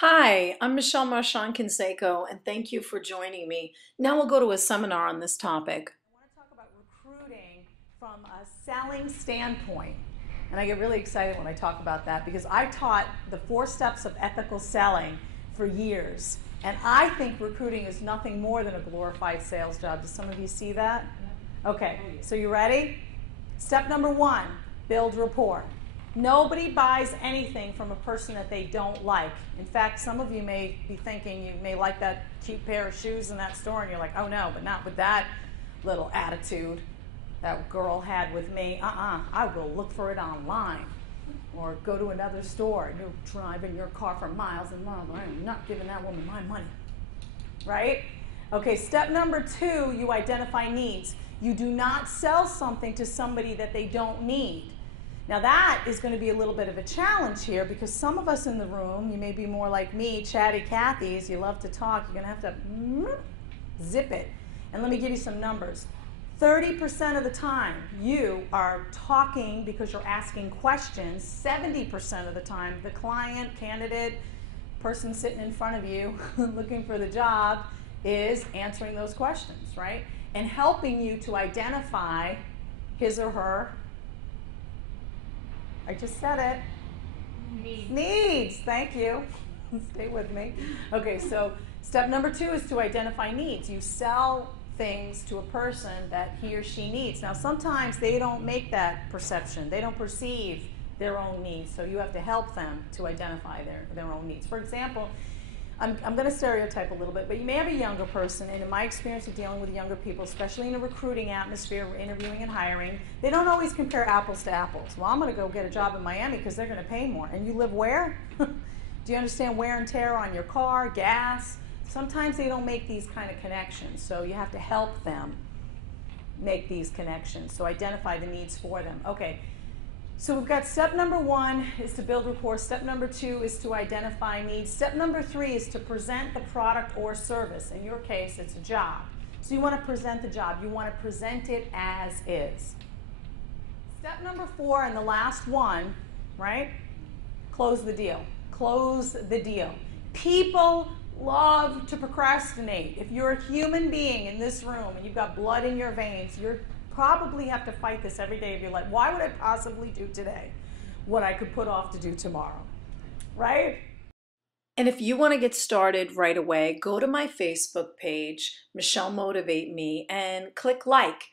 Hi, I'm 𝒂𝑐𝓁 and thank you for joining me. Now we'll go to a seminar on this topic. I want to talk about recruiting from a selling standpoint. And I get really excited when I talk about that because I taught the 4 steps of ethical selling for years. And I think recruiting is nothing more than a glorified sales job. Does some of you see that? Okay, so you ready? Step number 1, build rapport. Nobody buys anything from a person that they don't like. In fact, some of you may be thinking you may like that cute pair of shoes in that store, and you're like, oh no, but not with that little attitude that girl had with me. I will look for it online or go to another store. And you're driving your car for miles and miles. I'm not giving that woman my money, right? Okay, step number 2, you identify needs. You do not sell something to somebody that they don't need. Now that is going to be a little bit of a challenge here because some of us in the room, you may be more like me, chatty Cathys, you love to talk, you're going to have to zip it. And let me give you some numbers. 30% of the time you are talking because you're asking questions. 70% of the time the client, candidate, person sitting in front of you looking for the job is answering those questions, right? And helping you to identify his or her, I just said it. Needs. Thank you. Stay with me. Okay, so step number 2 is to identify needs. You sell things to a person that he or she needs. Now, sometimes they don't make that perception. They don't perceive their own needs, so you have to help them to identify their own needs. For example, I'm going to stereotype a little bit, but you may have a younger person, and in my experience of dealing with younger people, especially in a recruiting atmosphere, interviewing and hiring, they don't always compare apples to apples. Well, I'm going to go get a job in Miami because they're going to pay more. And you live where? Do you understand wear and tear on your car, gas? Sometimes they don't make these kind of connections, so you have to help them make these connections. So identify the needs for them. Okay. So we've got step number 1 is to build rapport. Step number 2 is to identify needs. Step number 3 is to present the product or service. In your case, it's a job. So you want to present the job. You want to present it as is. Step number 4 and the last one, right? Close the deal. Close the deal. People love to procrastinate. If you're a human being in this room and you've got blood in your veins, you're probably have to fight this every day of your life. Why would I possibly do today what I could put off to do tomorrow, right? And if you want to get started right away, go to my Facebook page, Michelle Motivate Me, and click like.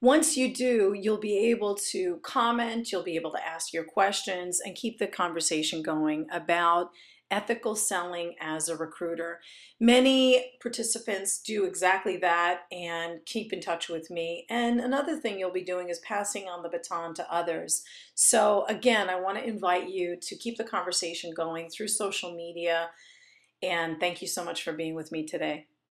Once you do, you'll be able to comment, you'll be able to ask your questions, and keep the conversation going about ethical selling as a recruiter. Many participants do exactly that and keep in touch with me. And another thing you'll be doing is passing on the baton to others. So again, I want to invite you to keep the conversation going through social media. And thank you so much for being with me today.